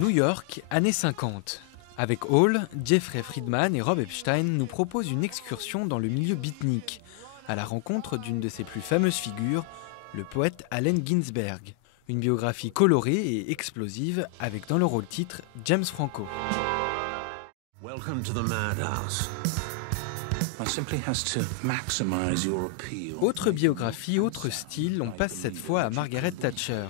New York, années 50. Avec Hall, Jeffrey Friedman et Rob Epstein nous proposent une excursion dans le milieu beatnik, à la rencontre d'une de ses plus fameuses figures, le poète Allen Ginsberg. Une biographie colorée et explosive avec dans le rôle titre James Franco. Welcome to the madhouse. One simply has to maximize your appeal. Autre biographie, autre style, on passe cette fois à Margaret Thatcher.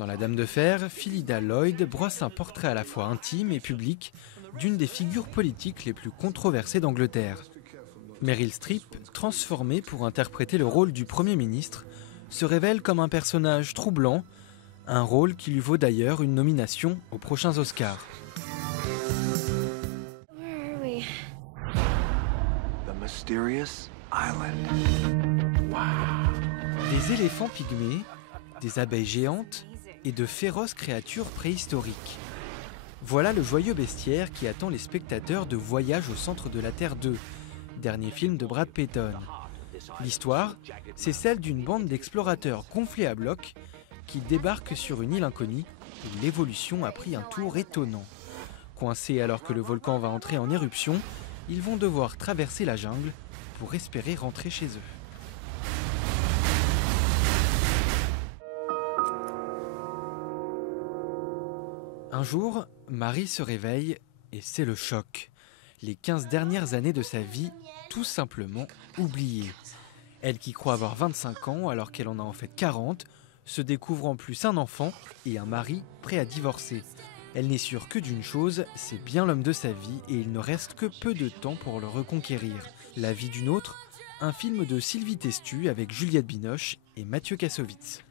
Dans La Dame de Fer, Phyllida Lloyd brosse un portrait à la fois intime et public d'une des figures politiques les plus controversées d'Angleterre. Meryl Streep, transformée pour interpréter le rôle du Premier ministre, se révèle comme un personnage troublant, un rôle qui lui vaut d'ailleurs une nomination aux prochains Oscars. The mysterious island. Des éléphants pygmées, des abeilles géantes et de féroces créatures préhistoriques. Voilà le joyeux bestiaire qui attend les spectateurs de Voyage au centre de la Terre 2, dernier film de Brad Peyton. L'histoire, c'est celle d'une bande d'explorateurs gonflés à bloc qui débarquent sur une île inconnue où l'évolution a pris un tour étonnant. Coincés alors que le volcan va entrer en éruption, ils vont devoir traverser la jungle pour espérer rentrer chez eux. Un jour, Marie se réveille et c'est le choc. Les 15 dernières années de sa vie, tout simplement oubliées. Elle qui croit avoir 25 ans alors qu'elle en fait 40, se découvre en plus un enfant et un mari prêt à divorcer. Elle n'est sûre que d'une chose, c'est bien l'homme de sa vie et il ne reste que peu de temps pour le reconquérir. La vie d'une autre, un film de Sylvie Testu avec Juliette Binoche et Mathieu Kassovitz.